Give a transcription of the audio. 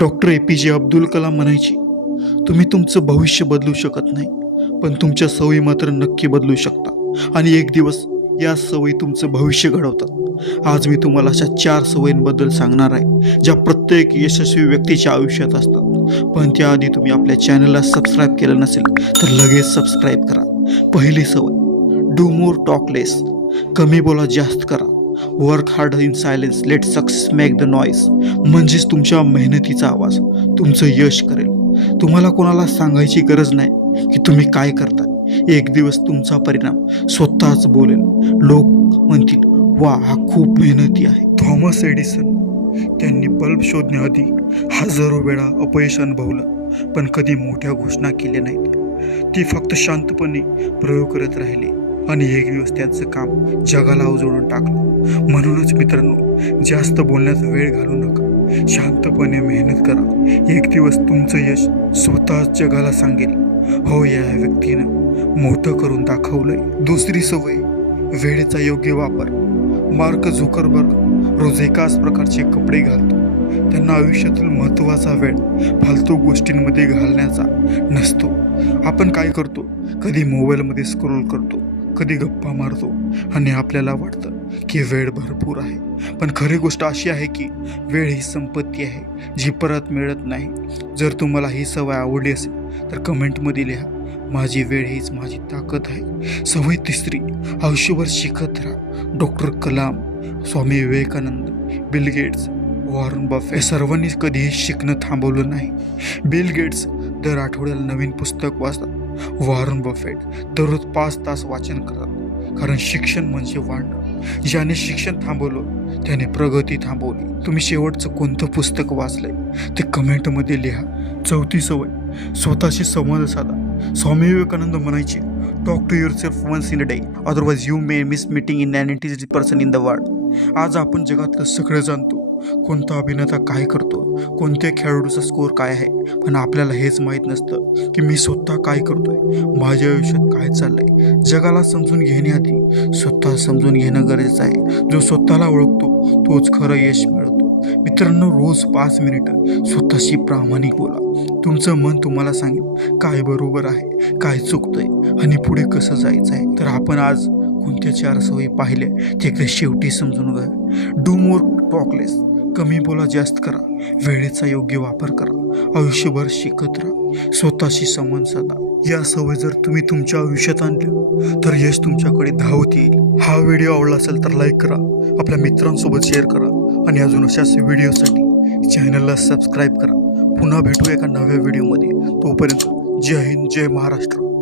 Doctor A P जे अब्दुल कलाम म्हणायची तुम्ही तुमचं भविष्य बदलू शकत नाही पण तुमच्या सवयी मात्र नक्की बदलू शकता. आणि एक दिवस या सवयी तुमचं भविष्य घडवतात. आज मी तुम्हाला अशा चार सवयींबद्दल सांगणार आहे ज्या प्रत्येक यशस्वी व्यक्तीच्या आयुष्यात असतात. पण त्याआधी तुम्ही आपल्या चॅनलला सबस्क्राईब केलं नसेल तर लगेच सबस्क्राईब करा. पहिली सवय डू मोर टॉक लेस. कमी बोला जास्त करा. Work hard in silence let success make the noise म्हणजेच तुमच्या मेहनतीचा आवाज. तुमचं यश करेल. तुम्हाला कोणाला सांगायची गरज नाही की तुम्ही काय करता एक दिवस तुमचा परिणाम स्वतःच बोलेल. लोक म्हणतील वा हा खूप मेहनती आहे. थॉमस एडिसन त्यांनी बल्ब शोधण्याआधी हजारो वेळा अपयश अनुभवलं पण कधी मोठ्या घोषणा केल्या नाहीत. ती फक्त शांतपणे प्रयोग करत राहिले. आणि एक दिवस त्याचं काम जगाला उजळून टाकलं. म्हणूनच मित्रांनो जास्त बोलण्यात वेळ घालू नका. शांतपणे मेहनत करा. एक दिवस तुमचं यश स्वतःच जगाला सांगेल. हो या व्यक्तीनं मोठं करून दाखवलंय. दुसरी सवय वेळेचा योग्य वापर. मार्क झुकरबर्ग रोज एकाच प्रकारचे कपडे घालतो. त्यांना आयुष्यातील महत्त्वाचा वेळ फालतू गोष्टींमध्ये घालण्याचा नसतो. आपण काय करतो? कधी मोबाईलमध्ये स्क्रोल करतो. कधी गप्पा मारतो आणि आपल्याला वाटतं की वेळ भरपूर आहे. पण खरी गोष्ट अशी आहे की वेळ ही संपत्ती आहे जी परत मिळत नाही. जर तुम्हाला ही सवय आवडली असेल तर कमेंटमध्ये लिहा माझी वेळ हीच माझी ताकद आहे. सवय तिसरी आयुष्यभर शिकत राहा. Doctor Kalam Swami Vivekananda Bill Gates Warren Buffett या सर्वांनीच कधीही शिकणं थांबवलं नाही. बिल गेट्स दर आठवड्याला नवीन पुस्तक वाचतात. वॉरन बफेट दररोज पाच तास वाचन करत. कारण शिक्षण म्हणजे वाढणं ज्याने शिक्षण थांबवलं त्याने प्रगती थांबवली. तुम्ही शेवटचं कोणतं पुस्तक वाचलंय? ते कमेंटमध्ये लिहा. चौथी सवय स्वतःशी संवाद साधा. स्वामी विवेकानंद म्हणायचे talk to yourself once in a day otherwise you may miss meeting in an person in the world आज आपण जगातलं सगळं जाणतो. कोणता अभिनेता काय करतो? कोणत्या खेळाडूचा स्कोअर काय आहे? पण आपल्याला हेच माहीत नसतं की मी स्वतः काय करतोय. माझ्या आयुष्यात काय चाललंय? जगाला समजून घेण्याआधी स्वतः समजून घेणं गरजेचं आहे. जो स्वतःला ओळखतो तोच खरं यश मिळवतो. मित्रांनो रोज पाच मिनिटं स्वतःशी प्रामाणिक बोला. तुमचं मन तुम्हाला सांगेल काय बरोबर आहे काय चुकतंय आणि पुढे कसं जायचं आहे तर आपण आज कोणत्या चार सवयी पाहिल्या ते एकदा शेवटी समजून घ्या डू मोर टॉकलेस कमी बोला जास्त करा. वेळेचा योग्य वापर करा. आयुष्यभर शिकत राहा. स्वतःशी संवाद साधा. या सवय जर तुम्ही तुमच्या आयुष्यात आणल्या तर यश तुमच्याकडे धावत येईल. हा व्हिडिओ आवडला असेल तर लाईक करा. आपल्या मित्रांसोबत शेअर करा. आणि अजून अशाच व्हिडिओसाठी चॅनलला सबस्क्राईब करा. पुन्हा भेटू एका नव्या व्हिडिओमध्ये. तोपर्यंत जय हिंद जय महाराष्ट्र.